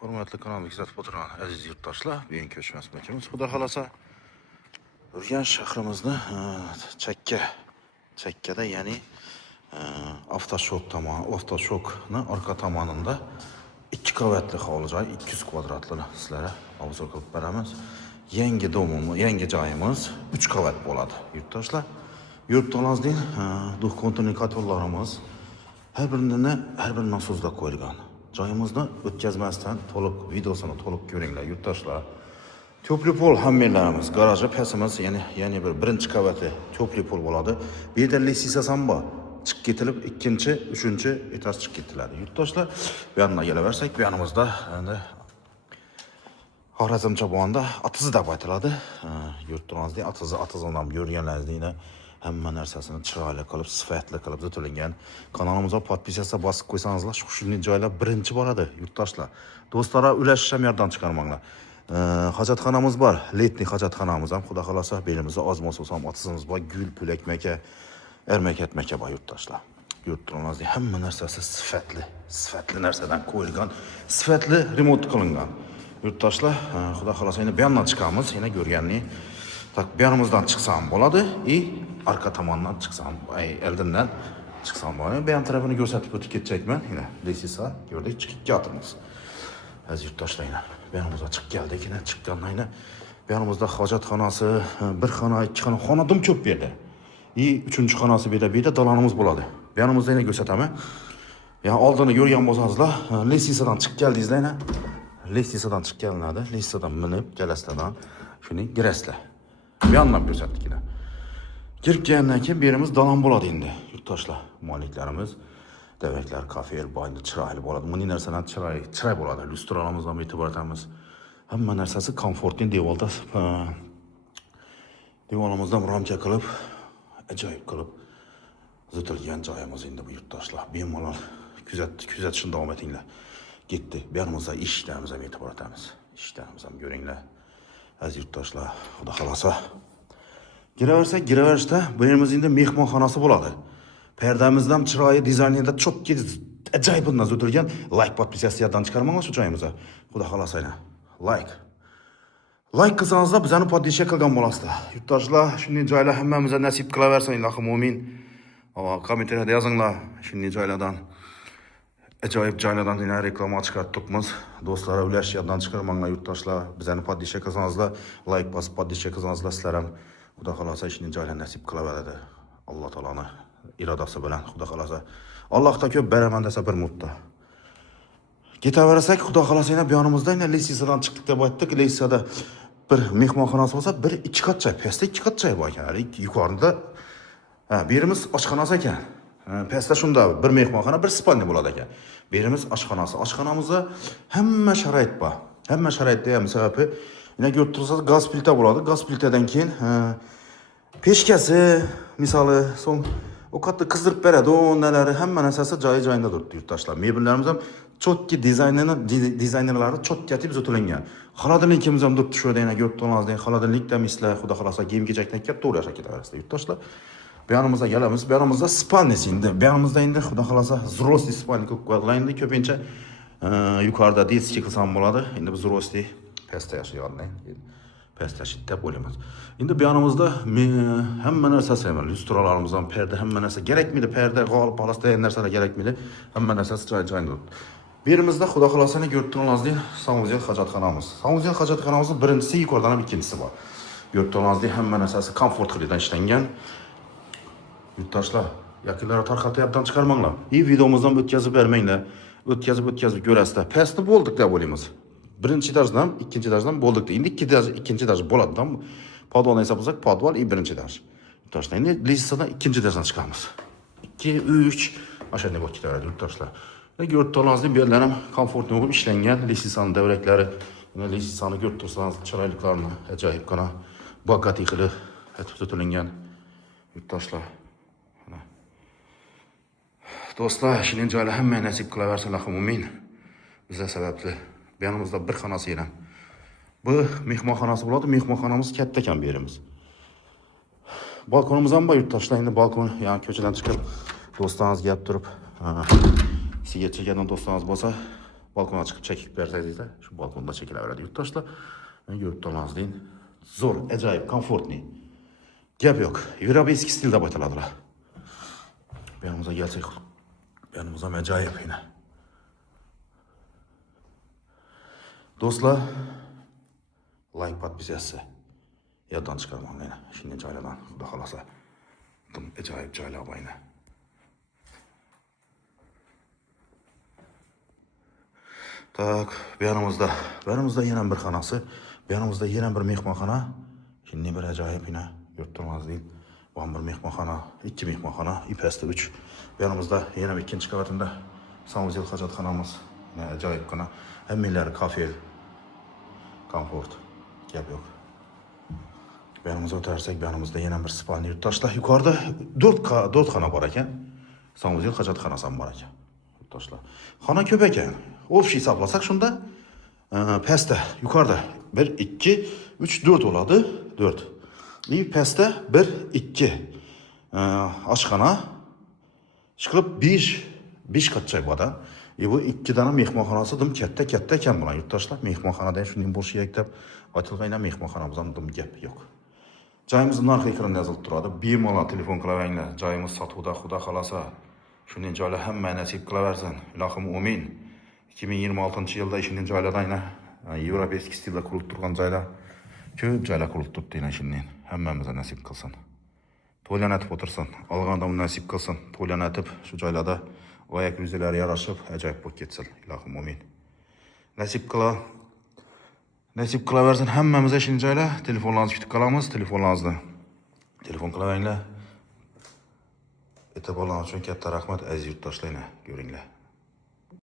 Hurmatli kanal kuzatib o'tirgan aziz yurtdoshlar, bugun ko'chmas makamiz Xudo xolasa Urganch shahrimizni chakkada, ya'ni avtoshokni orqa tomonida 2 qavatli hovli joy 200 kvadratli sizlarga obzor qilib beramiz. Yangi joyimiz 3 qavat bo'ladi yurtdoshlar. Yurtdoshlarning duxkontrolli kotellarimiz har birining so'zlab qo'yilgan. Joyimizni o'tkazmasdan to'liq videosini to'liq ko'ringlar yurtdoshlar. To'pli pol hammalarimiz, garaji pasimiz, ya'ni birinchi qavati to'pli pol bo'ladi. Bu yerda litsenziyasi ham bor. Chiqib ketilib, ikkinchi, uchinchi etaj chiqib ketiladi. Yurtdoshlar, bu yerga kelaversak, bu yerimizda endi Xorazmcha bo'lganda atizi deb aytiladi. Yurtlarimizda atizini ham ko'rganlaringizda hamma narsasini chiroyli qilib, sifatli qilib tutilgan. Kanalimizga podpisatsiya bosib qo'ysangizlar, shunday joylar birinchi bo'ladi yurtdoshlar. Do'stlar, ulashishga yerdan chiqarmanglar. Hojatxonamiz bor, letniy hojatxonamiz ham xudo xolasa belimizda ozmos ham otizimiz bor, gul, pulakmaka, ermakatmaka bor yurtdoshlar. Yurtlarimizda hamma narsasi sifatli narsadan qo'yilgan, sifatli remont qilingan. Yurtdoshlar, xudo xolasa endi bu yerdan chiqamiz, yana ko'rganlik. Tak bu yerimizdan chiqsam bo'ladi, arka tomondan chiqsam, oldindan chiqsam bo'ladi. Bu ham tarafini ko'rsatib o'tib ketjayman. Yana lesisa ko'rdik, chiqib ketamiz. Aziz yurtdoshlar, bu yerimizga chiqib keldik, chiqqandan bu yerimizda hojatxonasi, bir xona, ikki xona, xonadim ko'p berdi. Uchinchi xonasi bu yerda dalonimiz bo'ladi. Bu yerimizda yana ko'rsataman. Yani oldini ko'rgan bo'lsangizlar, lesisadan chiqib keldingizlar, lesisadan chiqib kelinadi, lesisadan minib, galaslardan shuni girasizlar. Bu yandan ko'rsatdik. Kirib kelgandan keyin bu yerimiz dalon bo'ladi endi. Yurtdoshlar, maliklarimiz, devaklar, kafe, bayni chiroyli bo'ladi. Bunday narsalar chiroy bo'ladi. Lustralarımızdan e'tibor etamiz. Hamma narsasi komfortli devorda devorimizdan ramka qilib, ajoyib qilib tutilgan joyimiz endi bu yurtdoshlar. Bemalol kuzatishni davom etinglar. Ketdi. Bu yerimizda ishlarimiz ham e'tibor etamiz. Ishlarimiz ham ko'ringlar. Aziz yurtdoshlar, xudo xolasa giraverishda bu yerimiz endi mehmonxonasi bo'ladi. Perdamizda ham chiroyi dizaynida cho'kki ajoyib bundan o'tilgan. Like podpisatsiyadan chiqarmanglar shu joyimizga. Xudo xolasa like qilsangizlar bizani podpisha qilgan bo'lasizlar. Yurtdoshlar, shunday joylar hammamizga nasib qilaversin, ilohi mo'min. Kommentariyada yozinglar shunday joylardan. Ajoyib joylardan reklama chiqartibmiz. Do'stlar, ulash yerdan chiqarmanglar yurtdoshlar. Bizani podpisha qilsangizlar, like bosib podpisha qilsangizlar, sizlar ham xudo xolasa shunday joylar nasib qilaveradi. Alloh taoloni irodasi bilan xudo xolasa. Allohdan ko'p beraman desa bir mudda. Ketaversak, xudo xolasa yana bu yonimizda lesisadan chiqdik deb aytdik. Lesisada bir mehmonxonasi bo'lsa, bir 2 qat joy, pastda 2 qat joy bor ekan. Yuqorida bu yerimiz oshxonasi ekan. Pastda shunda bir mehmonxona, bir spalni bo'ladi ekan. Bu yerimiz oshxonasi. Oshxonamizda hamma sharoit bor. Hamma sharoitda ham sababi, yana ko'rib tursangiz, gaz plita bo'ladi. Gaz plitadan keyin peshkasi, misoli, so'ng o katta qizdirib beradi, o'nalari hamma narsasi joyi-joyida turibdi yurtdoshlar. Mebellarimiz ham chotki dizaynerlari chotkatib zotilingan. Xolodilnikimiz ham turibdi, shunda yana ko'rib tursangiz, xolodilnikda mislar xudo xolasa kiyim-kechakdan katta o'rashib ketaverasizlar yurtdoshlar. Bu yanımızda gelamiz. Bu yanımızda spalnesi indi. Bu yanımızda indi. Xudo xolasa zrosli spalni ko'p qo'yiladi. Ko'pincha yuqorida детский qilsam bo'ladi. Endi biz zrosli pastda yashayapmiz. Pastda yashaydi deb o'ylaymiz. Endi bu yanımızda hamma narsasi, lustralarimiz ham, perda, hamma narsa kerakmidi? Perda, g'olib palasda narsalar kerakmidi? Hamma narsasi joy-joyida. Bu yerimizda xudo xolasani ko'rib turganingizdek, sanuzel hojatxonamiz. Sanuzel hojatxonamizning birinchisi, yuqoridan ham ikkinchisi bor. Ko'rib turganingizdek, hamma narsasi komfort qilib ishlangan. Yurtdoshlar, yakınlara tarqatayapdan chiqarmanglar. Videomizdan o'tkazib bermanglar. O'tkazib ko'rasizlar. Pastda bo'ldik deb o'ylaymiz. Birinchi etajdan, ikkinchi etajdan bo'ldik. Endi ikkinchi etaj bo'ladi. Podvalni hisoblasak, podval birinchi etaj. Yurtdoshlar, endi lisadan ikkinchi etajdan chiqamiz. 2, 3 o'shanda bo'lib ketaveradi yurtdoshlar. Ko'rib turganingizdek, bu yerlar ham komfortli bo'lib ishlangan. Lisaning davraklari, lisani ko'rib tursangiz, chiroyliklarini ajoyibgina bogati qilib tutilgan yurtdoshlar. Do'stlar, shunday joylar hamma nasib qilaversin, ilohi mo'min. Bizga sababli. Bu yanimizda bir xonasi ham. Bu mehmonxonasi bo'ladi. Mehmonxonamiz katta ekan bu yerimiz. Balkonimiz ham bor yurtdoshlar. Endi balkon, ya'ni ko'chadan chiqib, do'stlaringiz gap turib, sigacha chegadan do'stlaringiz bo'lsa, balkona chiqib chekib bersangizlar, shu balkonda chekilaveradi yurtdoshlar. Ko'rib turibsiz deyin. Zo'r, ajoyib, komfortniy. Gap yo'q. Европейский stil deb aytiladilar. Bu yanımıza gelsak, yanımıza acayip yine. Do'stlar, like podpisasi yoddan chiqarmang yine. Şimdi joylardan xudo xolasa. Ajoyib joylar bor yine. Tak, bu yanımızda yana bir xonasi, bu yanımızda yana bir mehmonxona. Şimdi bir ajoyib yine. Ko'rib turibsiz deyin. Bu bir mehmonxona, 2 mehmonxona, ipasda 3. Bu yanımızda yana bir ikinci qavatında sanuzel hojatxonamiz. Yine ajoyib xona. Hammalari kafe, komfort. Gap yo'q. Bu yanımıza o'tarsak, bu yanımızda yana bir spalni yurtdoshlar. Yuqorida 4 xona bor ekan. Sanuzel hojatxonasi ham bor ekan. Yurtdoshlar. Xona ko'p ekan. Общий hisoblasak shunda pastda, yuqorida 1 2 3 4 bo'ladi. 4. Pastda 1 2 oshxona chiqib 5 qatcha bor. Bu 2 dana mehmonxonasi dim katta ekan bular yurtdoshlar. Mehmonxonadan shunday bo'lishi kerak deb aytilgan mehmonxonamiz ham dim gap yo'q. Joyimiz narxi ekranda yozilib turadi. Bemalol telefon qilavanglar. Joyimiz sotuvda, xudo xolasa. Shunday joylar hamma nasib qilaversin. Ilohim amin. 2026-yilda shunday joylardan Европейский stilda qurilib turgan joylar ko'p joylar qurilib turibdi shunday. Hammamizga nasib qilsin. To'lanatib o'tirsin. Olgandan nasib qilsin. To'lanatib shu joylarda oyak yuzlari yarashib, ajoyib bo'lib ketsin. Ilohim amin. Nasib qilaversin hammamizga shunday joylar. Telefonlaringizni kutib qolamiz. Telefon qilavanglar. E'tiborlaringiz uchun katta rahmat aziz yurtdoshlar. Ko'ringlar.